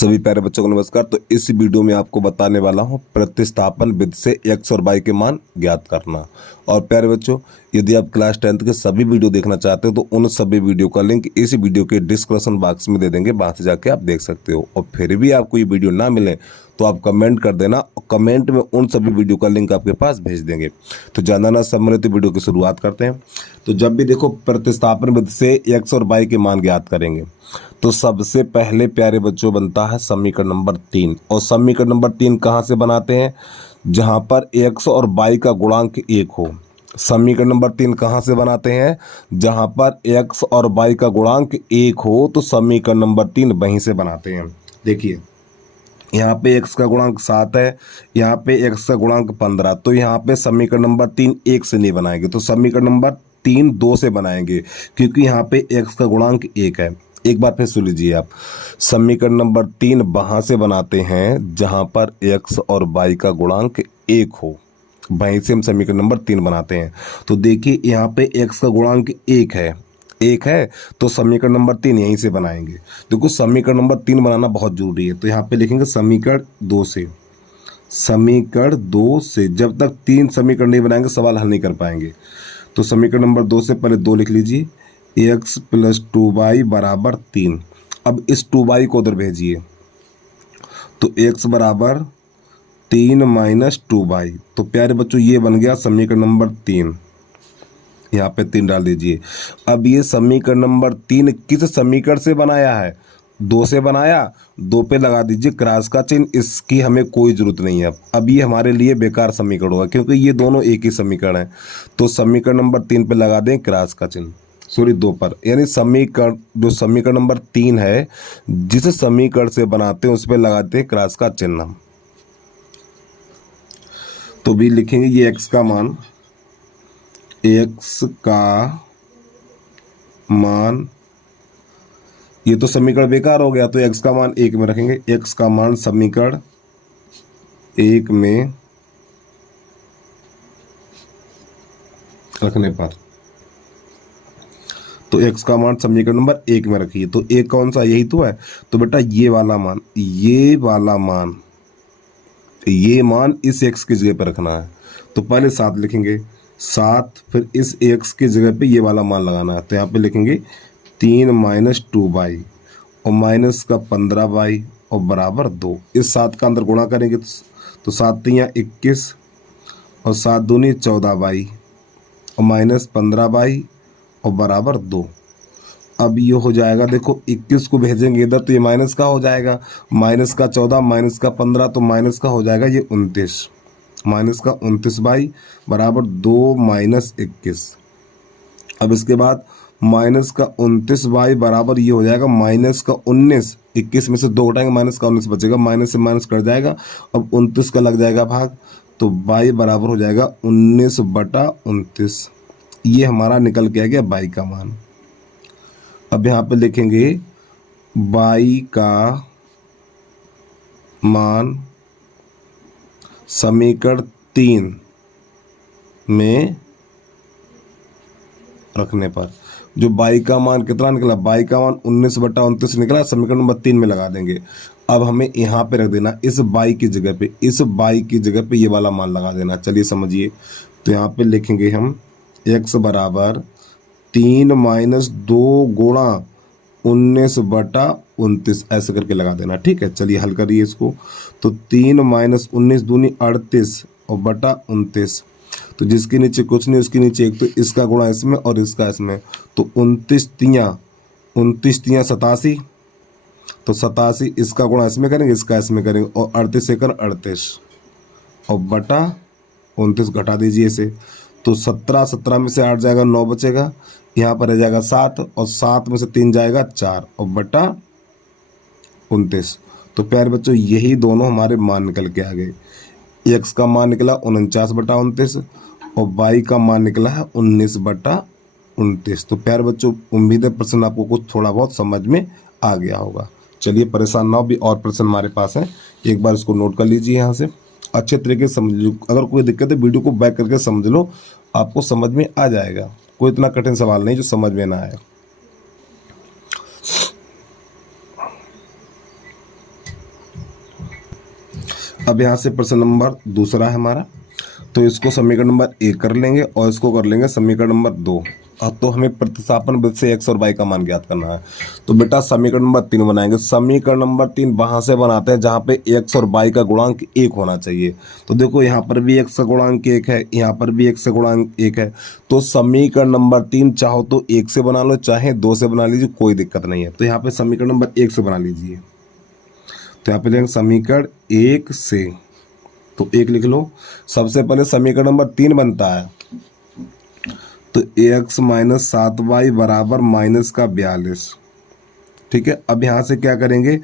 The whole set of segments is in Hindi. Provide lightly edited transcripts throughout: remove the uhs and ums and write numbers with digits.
सभी प्यारे बच्चों को नमस्कार। तो इस वीडियो में आपको बताने वाला हूं प्रतिस्थापन विधि से x और y के मान ज्ञात करना। और प्यारे बच्चों, यदि आप क्लास 10th के सभी वीडियो देखना चाहते हो तो उन सभी वीडियो का लिंक इस वीडियो के डिस्क्रिप्शन बॉक्स में दे देंगे, वहां से जाके आप देख सकते हो। और फिर भी आपको ये वीडियो ना मिले तो आप कमेंट कर देना और कमेंट में उन सभी वीडियो का लिंक आपके पास भेज देंगे। तो ज़्यादा ना समय लेते वीडियो की शुरुआत करते हैं। तो जब भी देखो प्रतिस्थापन विधि से x और y के मान ज्ञात करेंगे तो सबसे पहले प्यारे बच्चों बनता है समीकरण नंबर 3। और समीकरण नंबर 3 कहाँ से बनाते हैं? जहाँ पर x और y का गुणांक 1 हो। समीकरण नंबर 3 कहाँ से बनाते हैं? जहाँ पर x और y का गुणांक 1 हो तो समीकरण नंबर 3 वहीं से बनाते हैं। देखिए, यहाँ पे x का गुणांक 7 है, यहाँ पे x का गुणांक 15। तो यहाँ पे समीकरण नंबर 3 1 से नहीं बनाएंगे, तो समीकरण नंबर 3 2 से बनाएंगे, क्योंकि यहाँ पे x का गुणांक 1 है। एक बार फिर सुन लीजिए आप, समीकरण नंबर 3 वहां से बनाते हैं जहां पर x और y का गुणांक 1 हो, वहीं से हम समीकरण नंबर 3 बनाते हैं। तो देखिए, यहाँ पे x का गुणांक 1 है तो समीकरण नंबर 3 यहीं से बनाएंगे। देखो, समीकरण नंबर 3 बनाना बहुत जरूरी है। तो यहाँ पे लिखेंगे समीकरण 2 से। समीकरण 2 से जब तक 3 समीकरण नहीं बनाएंगे सवाल हल नहीं कर पाएंगे। तो समीकरण नंबर 2 से पहले 2 लिख लीजिए, x + 2y = 3। अब इस 2y को उधर भेजिए, तो x = 3 - 2y। तो प्यारे बच्चों, ये बन गया समीकरण नंबर 3। यहाँ पे 3 डाल दीजिए। अब ये समीकरण नंबर 3 किस समीकरण से बनाया है? 2 से बनाया। 2 पे लगा दीजिए क्रॉस का चिन्ह, इसकी हमें कोई जरूरत नहीं है। अब ये हमारे लिए बेकार समीकरण होगा, क्योंकि ये दोनों एक ही समीकरण है। तो समीकरण नंबर 3 पे लगा दें क्रॉस का चिन्ह, सॉरी 2 पर। यानी समीकरण नंबर 3 है, जिस समीकरण से बनाते हैं उस पर लगाते हैं क्रॉस का चिन्ह। तो भी लिखेंगे ये x का मान, ये तो समीकरण बेकार हो गया, तो x का मान 1 में रखेंगे। x का मान समीकरण 1 में रखने पर, तो x का मान समीकरण नंबर 1 में रखिए। तो 1 कौन सा? यही तो है। तो बेटा ये वाला मान इस x की जगह पर रखना है। तो पहले 7 लिखेंगे, 7, फिर इस x की जगह पे ये वाला मान लगाना है। तो यहाँ पे लिखेंगे 3 - 2y और माइनस का 15y और बराबर 2। इस 7 का अंदर गुणा करेंगे तो 7 × 21 और 7 दूनी 14y और माइनस 15y और बराबर 2। अब ये हो जाएगा, देखो 21 को भेजेंगे इधर तो ये माइनस का हो जाएगा, माइनस का 14 माइनस का 15 तो माइनस का हो जाएगा ये 29, माइनस का 29y बराबर 2 - 21। अब इसके बाद माइनस का 29y बराबर ये हो जाएगा माइनस का 19। 21 में से 2 उठाएंगे, माइनस का 19 बचेगा, माइनस से माइनस कट जाएगा। अब 29 का लग जाएगा भाग, तो y बराबर हो जाएगा 19/29। ये हमारा निकल के आ गया y का मान। अब यहाँ पे लिखेंगे y का मान समीकरण 3 में रखने पर, जो y का मान कितना निकला? y का मान 19/29 निकला, समीकरण नंबर 3 में लगा देंगे। अब हमें यहाँ पे रख देना इस y की जगह पे, ये वाला मान लगा देना। चलिए समझिए, तो यहाँ पे लिखेंगे हम x = 3 - 2 × 19/29 ऐसे करके लगा देना। ठीक है, चलिए हल करिए इसको। तो 3 - 19 दूनी 38 और बटा 29, तो जिसके नीचे कुछ नहीं उसके नीचे 1, तो इसका गुणा इसमें और इसका इसमें, तो 29 × 87, तो 87 इसका गुणा इसमें करेंगे, इसका इसमें करेंगे, और 38 × 38 और बटा 29 घटा दीजिए इसे। तो 17 में से 8 जाएगा, 9 बचेगा, यहाँ पर रह जाएगा 7 और 7 में से 3 जाएगा 4 और बटा 29। तो प्यारे बच्चों, यही दोनों हमारे मान निकल के आ गए। x का मान निकला 49/29 और y का मान निकला है 19/29। तो प्यारे बच्चों, उम्मीद है प्रश्न आपको कुछ थोड़ा बहुत समझ में आ गया होगा। चलिए परेशान ना हो, भी और प्रश्न हमारे पास है, एक बार इसको नोट कर लीजिए, यहाँ से अच्छे तरीके से समझ लो। अगर कोई दिक्कत है वीडियो को बैक करके समझ लो, आपको समझ में आ जाएगा। कोई इतना कठिन सवाल नहीं जो समझ में ना आए। अब यहाँ से प्रश्न नंबर दूसरा है हमारा, तो इसको समीकरण नंबर 1 कर लेंगे और इसको कर लेंगे समीकरण नंबर 2। अब तो हमें प्रतिस्थापन विधि से x और y का मान ज्ञात करना है। तो बेटा समीकरण नंबर 3 बनाएंगे। समीकरण नंबर 3 वहां से बनाते हैं जहां पे x और y का गुणांक 1 होना चाहिए। तो देखो यहाँ पर भी x का गुणांक 1 है, यहाँ पर भी x का गुणांक 1 है। तो समीकरण नंबर 3 चाहो तो 1 से बना लो, चाहे 2 से बना लीजिए, कोई दिक्कत नहीं है। तो यहाँ पे समीकरण नंबर 1 से बना लीजिए। तो यहाँ पे लेंगे समीकरण 1 से, तो 1 लिख लो। सबसे पहले समीकरण नंबर 3 बनता है, तो ax माइनस 7y बराबर माइनस का 42। ठीक है, अब यहाँ से क्या करेंगे,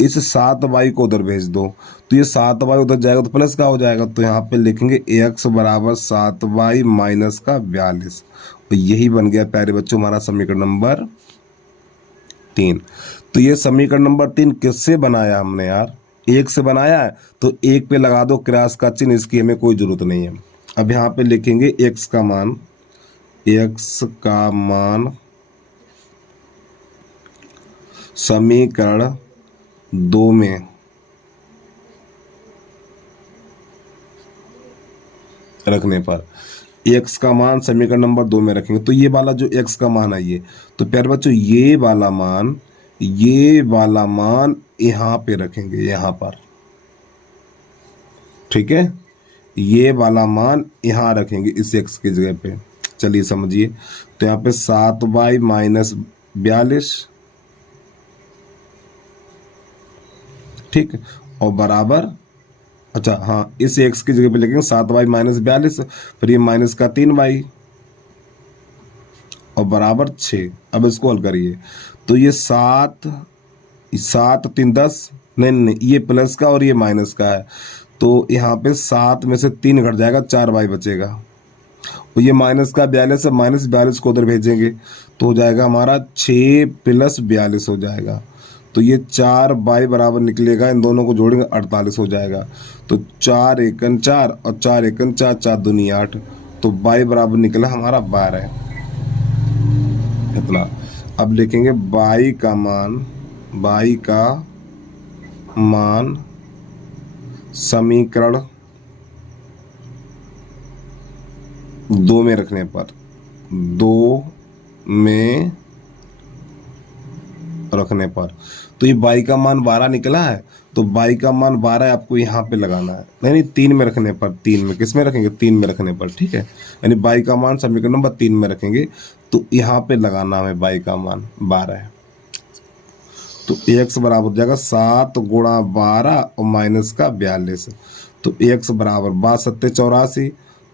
इस 7y को उधर भेज दो, तो ये 7y उधर जाएगा तो प्लस का हो जाएगा। तो यहाँ पे लिखेंगे ax बराबर 7y माइनस का 42। और यही बन गया प्यारे बच्चों हमारा समीकरण नंबर 3। तो ये समीकरण नंबर 3 किससे बनाया हमने यार, 1 से बनाया है। तो 1 पे लगा दो क्रॉस का चिन्ह, इसकी हमें कोई जरूरत नहीं है। अब यहाँ पे लिखेंगे x का मान समीकरण 2 में रखने पर, x का मान समीकरण नंबर 2 में रखेंगे। तो ये वाला जो x का मान है ये, तो प्यारे बच्चों ये वाला मान यहाँ पे रखेंगे, यहाँ पर। ठीक है, ये वाला मान यहाँ रखेंगे इस x की जगह पे। चलिए समझिए, तो यहाँ पे 7y माइनस 42, ठीक, और बराबर, अच्छा हाँ, इस x की जगह पे लिखेंगे 7y माइनस 42, फिर ये माइनस का 3y और बराबर 6। अब इसको हल करिए, तो ये 7 3 10, नहीं, ये प्लस का और ये माइनस का है। तो यहाँ पे 7 में से 3 घट जाएगा, 4y बचेगा। और ये माइनस का 42 है, माइनस 42 को उधर भेजेंगे तो हो जाएगा हमारा 6 प्लस 42 हो जाएगा। तो ये 4y बराबर निकलेगा, इन दोनों को जोड़ेंगे 48 हो जाएगा। तो 4 एकन 4 और 4 एकन 4, 4 दूनी 8, तो y बराबर निकला हमारा 12 इतना। अब लिखेंगे y का मान समीकरण 2 में रखने पर, 2 में रखने पर, तो ये y का मान 12 निकला है। तो y का मान 12 है, आपको यहाँ पे लगाना है, नहीं 3 में रखने पर, 3 में, किस में रखेंगे, 3 में रखने पर। ठीक है, यानी y का मान समीकरण नंबर 3 में रखेंगे, तो यहाँ पे लगाना है y का मान 12 है। तो x बराबर हो जाएगा 7 गुणा 12 और माइनस का 42। तो x बराबर 12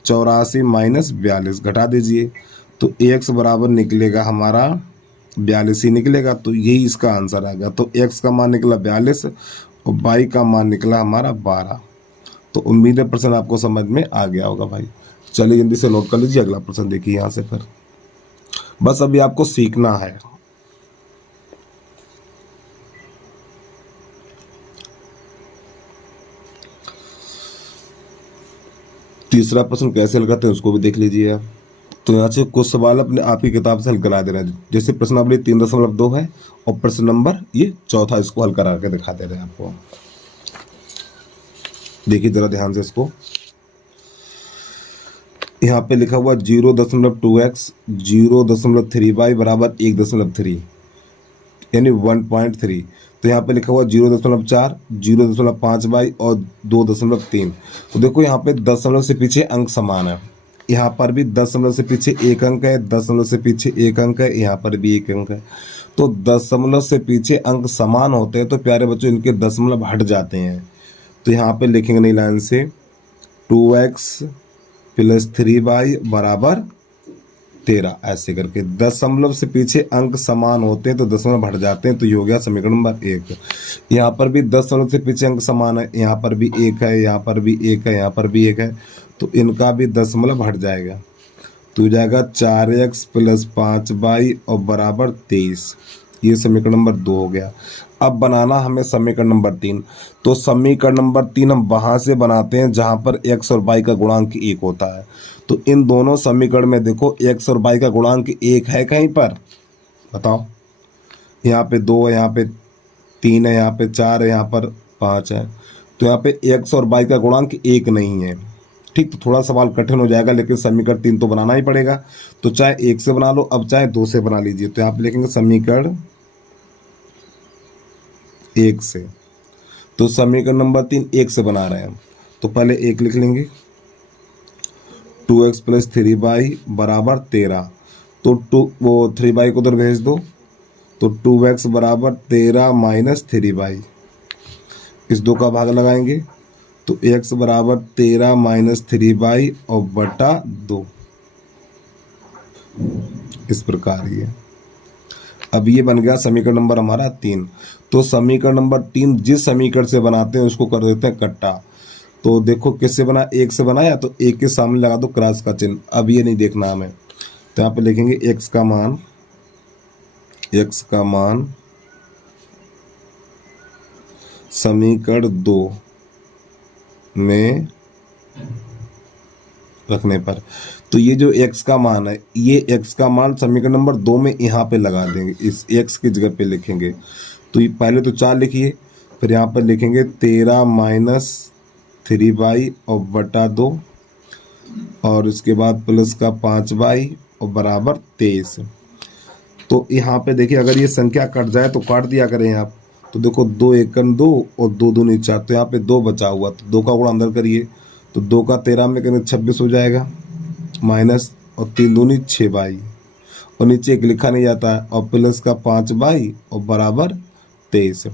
84 माइनस 42 घटा दीजिए, तो x बराबर निकलेगा हमारा 42 ही निकलेगा। तो यही इसका आंसर आएगा। तो x का मान निकला 42 और y का मान निकला हमारा 12। तो उम्मीद है प्रश्न आपको समझ में आ गया होगा भाई। चलिए जल्दी से नोट कर लीजिए, अगला प्रश्न देखिए यहाँ से। फिर बस अभी आपको सीखना है। तीसरा प्रश्न कैसे हल करते हैं उसको भी देख लीजिए आप। तो यहाँ से कुछ सवाल अपने आप की किताब से हल करा दे रहे हैं। जैसे प्रश्नावली 3.2 है और प्रश्न नंबर ये चौथा, इसको हल करा के दिखा दे रहे हैं आपको। देखिए जरा ध्यान से इसको। यहाँ पे लिखा हुआ 0.2x 0.3y बराबर 1.3 यानी 1.3। तो यहाँ पे लिखा हुआ 0.4 0.5y और 2.3। तो देखो यहाँ पे दशमलव से पीछे अंक समान है। यहाँ पर भी दशमलव से पीछे एक अंक है, दशमलव से पीछे एक अंक है, यहाँ पर भी एक अंक है। तो दशमलव से पीछे अंक समान होते हैं तो प्यारे बच्चों इनके दशमलव हट जाते हैं। तो यहाँ पे लिखेंगे नहीं लाइन से 2x प्लस 3y बराबर 13, ऐसे करके दशमलव से पीछे अंक समान होते हैं तो दशमलव हट जाते हैं। तो ये हो गया समीकरण नंबर 1। यहाँ पर भी दशमलव से पीछे अंक समान है, यहाँ पर भी 1 है, यहाँ पर भी 1 है, यहाँ पर भी 1 है, तो इनका भी दशमलव हट जाएगा। तो हो जाएगा 4x प्लस 5y और बराबर 23। ये समीकरण नंबर 2 हो गया। अब बनाना हमें समीकरण नंबर 3। तो समीकरण नंबर 3 हम वहां से बनाते हैं जहां पर x और y का गुणांक 1 होता है। तो इन दोनों समीकरण में देखो x और y का गुणांक 1 है कहीं पर, बताओ। यहाँ पे 2 है, यहाँ पे 3 है, यहाँ पे 4 है, यहाँ पर 5 है। तो यहाँ पे x और y का गुणांक 1 नहीं है। ठीक, तो थोड़ा सवाल कठिन हो जाएगा, लेकिन समीकरण 3 तो बनाना ही पड़ेगा। तो चाहे 1 से बना लो, अब चाहे 2 से बना लीजिए। तो यहाँ पे लिखेंगे समीकरण 1 से। तो समीकरण नंबर 3 1 से बना रहे हैं, तो पहले 1 लिख लेंगे। 2x + 3y बराबर 13। तो 3y को उधर भेज दो, तो 2x बराबर 13 - 3y। इस 2 का भाग लगाएंगे, तो x बराबर 13 - 3y और बटा 2। इस प्रकार ये अब ये बन गया समीकरण नंबर हमारा 3। तो समीकरण नंबर 3 जिस समीकरण से बनाते हैं उसको कर देते हैं कट्टा। तो देखो किससे बना, 1 से बनाया, तो 1 के सामने लगा दो क्रॉस का चिन्ह। अब ये नहीं देखना हमें, तो यहाँ पे लिखेंगे x का मान समीकरण 2 में रखने पर, तो ये जो x का मान है, ये x का मान समीकरण नंबर 2 में यहाँ पे लगा देंगे, इस x की जगह पे लिखेंगे। तो ये पहले तो 4 लिखिए, फिर यहाँ पर लिखेंगे 13 - 3y और बटा 2, और उसके बाद प्लस का 5y और बराबर 23। तो यहाँ पे देखिए, अगर ये संख्या कट जाए तो काट दिया करें आप। तो देखो 2 एकम 2 और 2 दूनी 4, तो यहाँ पे 2 बचा हुआ, तो 2 का गुणा अंदर करिए, तो 2 का 13 में करेंगे 26 हो जाएगा, माइनस और 3 दूनी 6y, और नीचे एक लिखा नहीं जाता है, और प्लस का 5y और बराबर 23।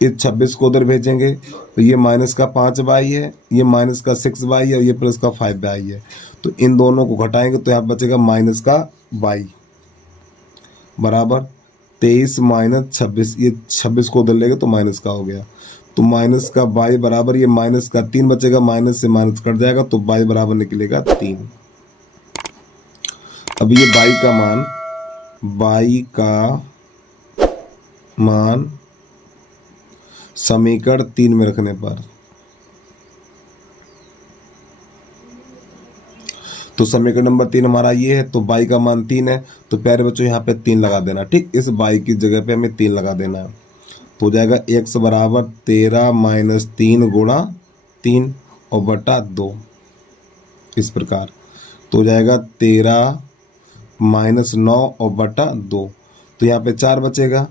इस 26 को उधर भेजेंगे, तो ये माइनस का 5y है, ये माइनस का 6y है, और ये प्लस का 5y है। तो इन दोनों को घटाएंगे तो यहाँ बचेगा माइनस का y बराबर 23 - 26। ये 26 को उधर लेंगे तो माइनस का हो गया, तो माइनस का y बराबर, ये माइनस का 3 बचेगा, माइनस से माइनस कट जाएगा, तो y बराबर निकलेगा 3। अब ये y का मान समीकरण 3 में रखने पर, तो समीकरण नंबर 3 हमारा ये है, तो y का मान 3 है, तो प्यारे बच्चों यहाँ पे 3 लगा देना। ठीक, इस y की जगह पे हमें 3 लगा देना है, तो हो जाएगा x बराबर 13 - 3 गुणा 3 और बटा 2। इस प्रकार तो हो जाएगा 13 - 9 और बटा 2, तो यहाँ पे 4 बचेगा,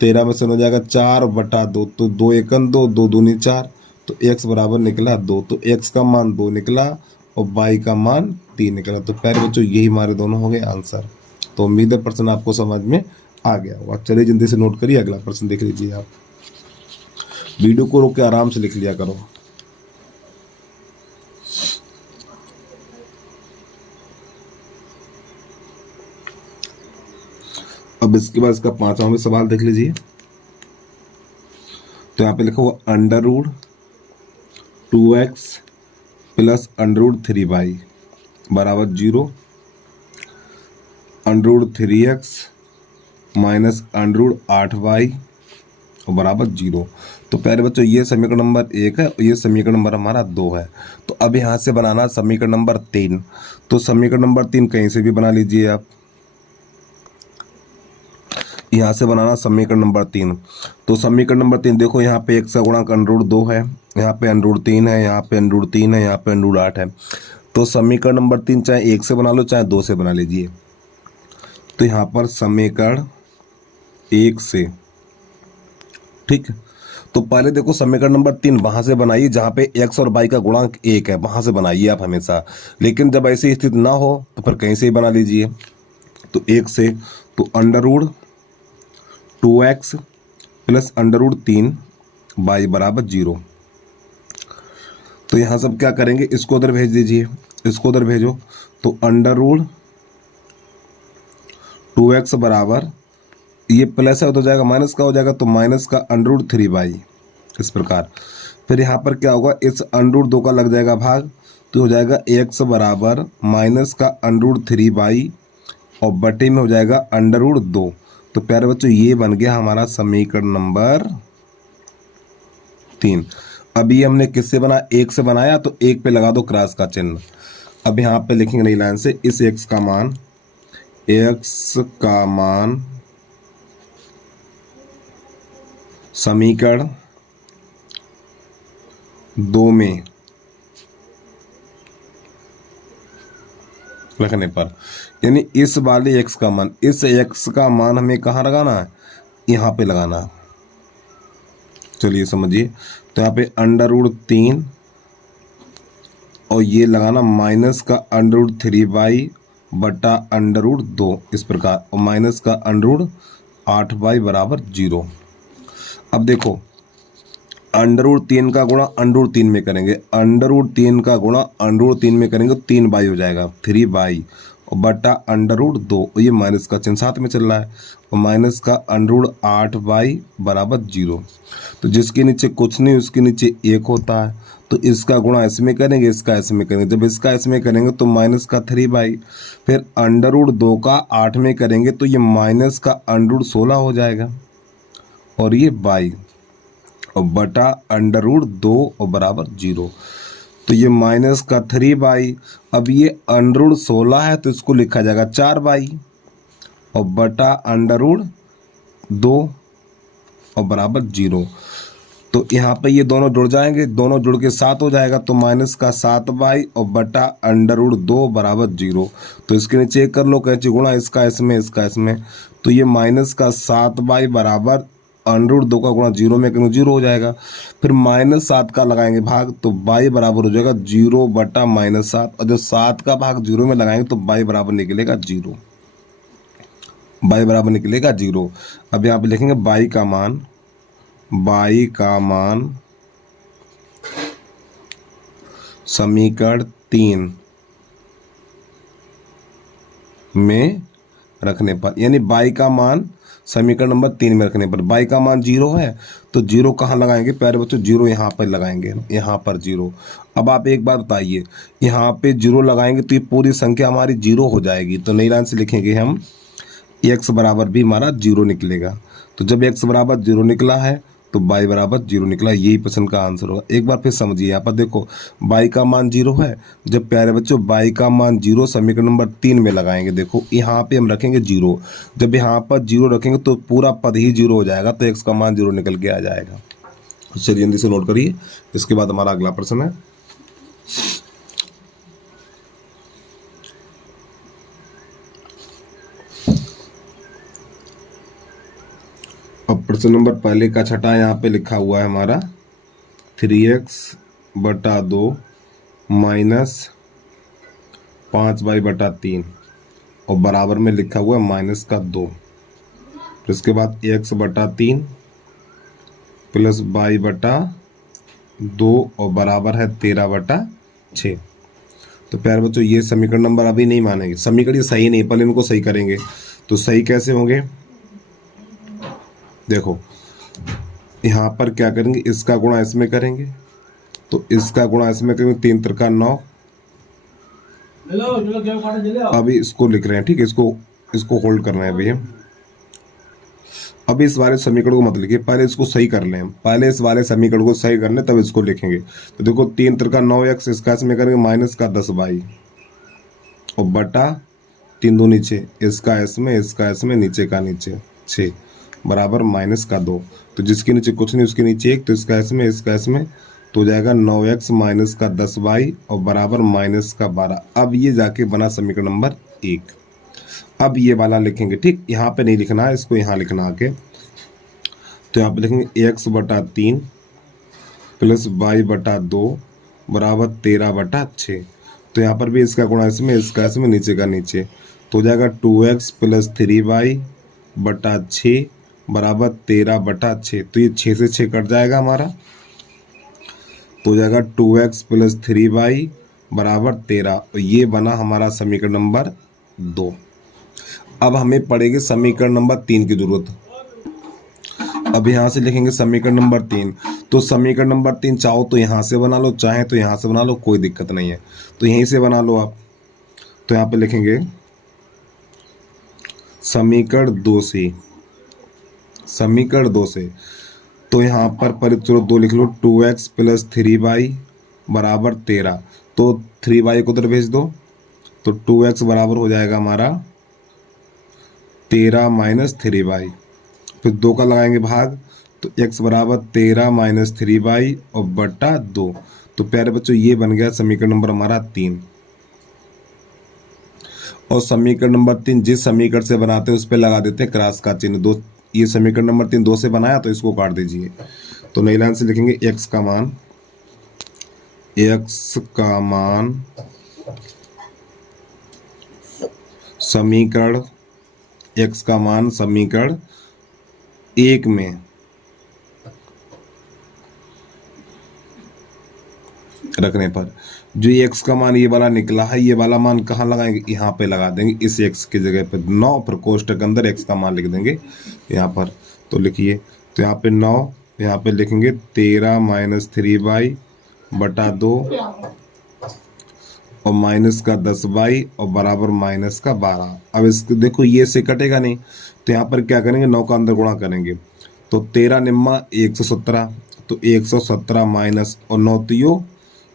13 में से हो जाएगा 4 बटा 2, तो 2 एकम 2, 2 दूनी 4, तो x बराबर निकला 2। तो x का मान 2 निकला और y का मान 3 निकला। तो प्यारे बच्चों यही हमारे दोनों हो गए आंसर। तो उम्मीद है प्रश्न आपको समझ में आ गया होगा। चलिए जल्दी से नोट करिए, अगला प्रश्न देख लीजिए आप। वीडियो को रोक के आराम से लिख लिया करो। अब इसके बाद इसका 5वां भी सवाल देख लीजिए। तो यहाँ पे लिखा हुआ √2x + √3y बराबर 0, √3x - √8y बराबर 0। तो प्यारे बच्चों ये समीकरण नंबर 1 है और ये समीकरण नंबर हमारा 2 है। तो अब यहाँ से बनाना समीकरण नंबर 3। तो समीकरण नंबर 3 कहीं से भी बना लीजिए आप। यहाँ से बनाना समीकरण नंबर 3। तो समीकरण नंबर 3 देखो, यहाँ पे x का गुणांक √2 है, यहाँ पे √3 है, यहाँ पे √3 है, यहाँ पे √8 है। तो समीकरण नंबर 3 चाहे 1 से बना लो चाहे 2 से बना लीजिए। तो यहाँ पर समीकरण 1 से, ठीक, तो पहले देखो समीकरण नंबर 3 वहां से बनाइए जहां पे x और y का गुणांक 1 है, वहां से बनाइए आप हमेशा। लेकिन जब ऐसी स्थिति ना हो तो फिर कहीं से ही बना लीजिए। तो 1 से, तो √2x + √3y बराबर 0। तो यहाँ सब क्या करेंगे, इसको उधर भेज दीजिए, इसको उधर भेजो, तो √2x बराबर, ये प्लस है तो जाएगा माइनस का हो जाएगा, तो माइनस का √3y। इस प्रकार फिर यहाँ पर क्या होगा, इस √2 का लग जाएगा भाग, तो हो जाएगा x बराबर माइनस का √3y और बटे में हो जाएगा √2। तो प्यारे बच्चों ये बन गया हमारा समीकरण नंबर 3। अभी हमने किससे बना, 1 से बनाया, तो 1 पे लगा दो क्रॉस का चिन्ह। अब यहाँ पे लिखेंगे नई लाइन से, इस x का मान समीकरण 2 में रखने पर, यानी इस वाले x का मान, इस x का मान हमें कहाँ लगाना है, यहाँ पे लगाना है। चलिए समझिए, तो यहाँ पे √3 और ये लगाना माइनस का √3y बटा √2 इस प्रकार, और माइनस का √8y बराबर 0। अब देखो √3 का गुणा √3 में करेंगे, √3 का गुणा √3 में करेंगे तो 3y हो जाएगा, 3y और बटा √2, और ये माइनस का चिन्ह साथ में चल रहा है, और माइनस का √8y बराबर 0। तो जिसके नीचे कुछ नहीं उसके नीचे 1 होता है, तो इसका गुणा इसमें करेंगे, इसका इसमें करेंगे। जब इसका इसमें करेंगे तो माइनस का 3y, फिर √2 का 8 में करेंगे तो ये माइनस का √16 हो जाएगा, और ये y और बटा √2 और बराबर 0। तो ये माइनस का 3y, अब ये √16 है तो इसको लिखा जाएगा 4y और बटा √2 और बराबर 0। तो यहाँ पे ये दोनों जुड़ जाएंगे, दोनों जुड़ के 7 हो जाएगा, तो माइनस का 7y और बटा √2 बराबर 0। तो इसके नीचे चेक कर लो, कैसे गुणा, इसका इसमें, इसका इसमें, तो ये माइनस का 7y बराबर √2 का गुणा 0 में करूँ 0 हो जाएगा। फिर -7 का लगाएंगे भाग, तो y बराबर हो जाएगा 0 बटा -7, और जब 7 का भाग 0 में लगाएंगे तो y बराबर निकलेगा 0, y बराबर निकलेगा 0। अब यहाँ पे लिखेंगे y का मान समीकरण 3 में रखने पर, यानी y का मान समीकरण नंबर 3 में रखने पर, y का मान 0 है तो 0 कहाँ लगाएंगे प्यारे बच्चों, 0 यहाँ पर लगाएंगे, यहाँ पर 0। अब आप एक बात बताइए, यहाँ पे 0 लगाएंगे तो ये पूरी संख्या हमारी 0 हो जाएगी, तो नई लाइन से लिखेंगे हम x बराबर भी हमारा 0 निकलेगा। तो जब x बराबर 0 निकला है तो y बराबर 0 निकला, यही प्रश्न का आंसर होगा। एक बार फिर समझिए, यहाँ पर देखो y का मान 0 है, जब प्यारे बच्चों y का मान 0 समीकरण नंबर 3 में लगाएंगे, देखो यहाँ पे हम रखेंगे 0, जब यहाँ पर 0 रखेंगे तो पूरा पद ही 0 हो जाएगा, तो x का मान 0 निकल के आ जाएगा। चलिए जल्दी से नोट करिए, इसके बाद हमारा अगला प्रश्न है। अब प्रश्न नंबर पहले का छठा यहाँ पे लिखा हुआ है हमारा 3x बटा 2 माइनस 5y बटा 3 और बराबर में लिखा हुआ है माइनस का 2। फिर इसके बाद x बटा 3 प्लस y बटा 2 और बराबर है 13 बटा 6। तो प्यारे बच्चों ये समीकरण नंबर अभी नहीं मानेंगे, समीकरण ये सही नहीं, पहले इनको सही करेंगे। तो सही कैसे होंगे, देखो यहाँ पर क्या करेंगे, इसका गुणा इसमें करेंगे, तो इसका गुणा इसमें करेंगे, 3 त्रिका 9। अभी इसको लिख रहे हैं, ठीक है, इसको होल्ड करना है भैया। अभी इस वाले समीकरण को मत लिखिए, पहले इसको सही कर लें, पहले इस वाले समीकरण को सही करने तब इसको लिखेंगे। तो देखो 3 त्रिका 9x, इसका इसमें करेंगे माइनस का 10y और बटा 3 दूनी 6, इसका इसमें, इसका इसमें, नीचे का नीचे 6 बराबर माइनस का 2। तो जिसके नीचे कुछ नहीं उसके नीचे 1, तो इसका इसमें, इसका इसमें, तो जाएगा 9x माइनस का 10y और बराबर माइनस का 12। अब ये जाके बना समीकरण नंबर 1। अब ये वाला लिखेंगे, ठीक, यहाँ पे नहीं लिखना है, इसको यहाँ लिखना आके। तो यहाँ पे लिखेंगे x बटा 3 प्लस y बटा 2 बराबर 13 बटा 6। तो यहाँ पर भी इसका गुणा इसमें, इसका इसमें, नीचे का नीचे, तो हो जाएगा 2x प्लस 3y बटा 6 बराबर 13 बटा 6। तो ये 6 से 6 कट जाएगा हमारा, तो हो जाएगा 2x प्लस 3y बराबर 13। तो ये बना हमारा समीकरण नंबर 2। अब हमें पड़ेगी समीकरण नंबर 3 की जरूरत। अब यहाँ से लिखेंगे समीकरण नंबर 3। तो समीकरण नंबर 3 चाहो तो यहाँ से बना लो, चाहे तो यहाँ से बना लो, कोई दिक्कत नहीं है, तो यहीं से बना लो आप। तो यहाँ पे लिखेंगे समीकरण 2 से, समीकरण 2 से, तो यहाँ पर परिचय 2 लिख लो, 2x प्लस 3y बराबर 13। तो 3y को उधर भेज दो, तो 2x बराबर हो जाएगा हमारा 13 माइनस 3y। फिर 2 का लगाएंगे भाग, तो x बराबर 13 माइनस 3y और बटा 2। तो प्यारे बच्चों ये बन गया समीकरण नंबर हमारा 3। और समीकरण नंबर 3 जिस समीकरण से बनाते हैं उस पर लगा देते हैं क्रॉस का चिन्ह। दो, ये समीकरण नंबर 3 2 से बनाया तो इसको काट दीजिए। तो नई लाइन से लिखेंगे x का मान समीकरण x का मान समीकरण 1 में रखने पर जो x का मान ये वाला निकला है, ये वाला मान कहाँ लगाएंगे, यहाँ पे लगा देंगे इस x की जगह पे 9 पर कोष्टक के अंदर x का मान लिख देंगे यहाँ पर। तो लिखिए, तो यहाँ पे 9, यहाँ पे लिखेंगे 13 माइनस 3y बटा 2 और माइनस का 10y और बराबर माइनस का 12। अब इसको देखो ये से कटेगा नहीं, तो यहाँ पर क्या करेंगे 9 का अंदर गुणा करेंगे। तो 13 निम्मा 117, तो 117 माइनस और 9 तो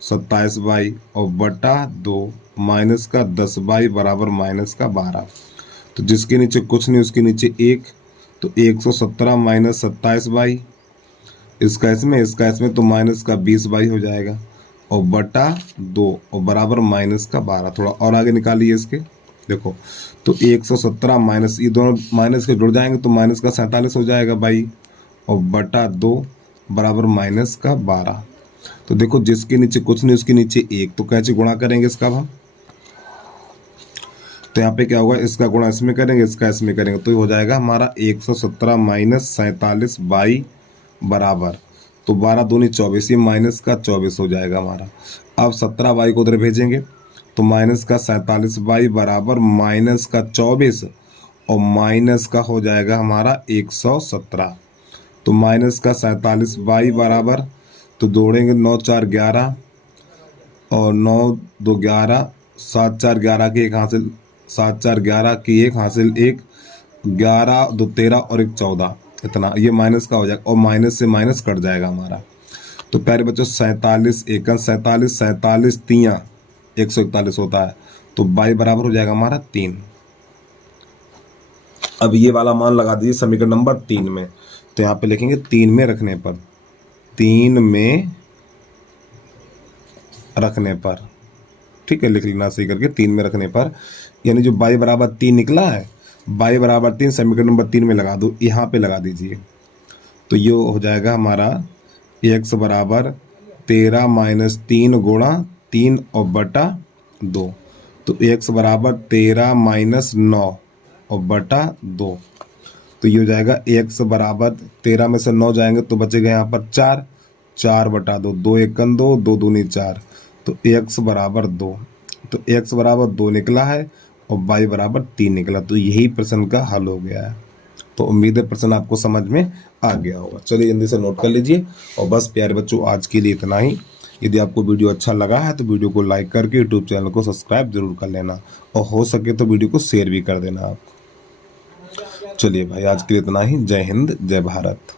27y और बटा 2 माइनस का 10y बराबर माइनस का 12। तो जिसके नीचे कुछ नहीं उसके नीचे 1, तो 117 माइनस 27y, इसका इसमें तो माइनस का 20y हो जाएगा और बटा 2 और बराबर माइनस का 12। थोड़ा और आगे निकालिए इसके, देखो तो 117 माइनस, ये दोनों माइनस के जुड़ जाएंगे तो माइनस का 47 हो जाएगा बाई और बटा 2 बराबर माइनस का 12। तो देखो जिसके नीचे कुछ नहीं उसके नीचे 1, तो कैसे गुणा करेंगे इसका हम, तो यहाँ पे क्या होगा, इसका गुणा इसमें करेंगे इसका इसमें करेंगे, तो हो जाएगा हमारा 117 माइनस 47 बाई बराबर, तो 12 दूनी 24, ये माइनस का 24 हो जाएगा हमारा। अब 17 बाई को उधर भेजेंगे तो माइनस का 47 बाई बराबर माइनस का 24 और माइनस का हो जाएगा हमारा 117। तो माइनस का 47 बाई बराबर, तो जोड़ेंगे 9 4 11 और 9 2 11, 7 4 11 की एक हासिल, 7 4 11 की एक हासिल 1, 11 2 13 और 1 14, इतना ये माइनस का हो जाएगा और माइनस से माइनस कट जाएगा हमारा। तो प्यारे बच्चों 47 एकन 47 47 तियाँ 141 होता है, तो बाई बराबर हो जाएगा हमारा 3। अब ये वाला मान लगा दीजिए समीकरण नंबर 3 में, तो यहाँ पे लिखेंगे 3 में रखने पर, 3 में रखने पर, ठीक है, लिख लेना सही करके 3 में रखने पर, यानी जो बाई बराबर 3 निकला है, बाई बराबर 3 समीकरण नंबर 3 में लगा दो, यहाँ पे लगा दीजिए। तो ये हो जाएगा हमारा x बराबर 13 माइनस 3 गुणा 3 और बटा 2, तो x बराबर 13 माइनस 9 और बटा 2। तो ये हो जाएगा x बराबर 13 में से 9 जाएंगे तो बचेगा यहाँ पर 4, 4 बटा 2, 2 एकन 2, 2 दूनी 4, तो x बराबर 2। तो x बराबर 2 निकला है और y बराबर 3 निकला। तो यही प्रश्न का हल हो गया है। तो उम्मीद है प्रश्न आपको समझ में आ गया होगा। चलिए जल्दी से नोट कर लीजिए। और बस प्यारे बच्चों आज के लिए इतना ही। यदि आपको वीडियो अच्छा लगा है तो वीडियो को लाइक करके यूट्यूब चैनल को सब्सक्राइब जरूर कर लेना और हो सके तो वीडियो को शेयर भी कर देना आप। चलिए भाई आज के लिए इतना ही। जय हिंद, जय भारत।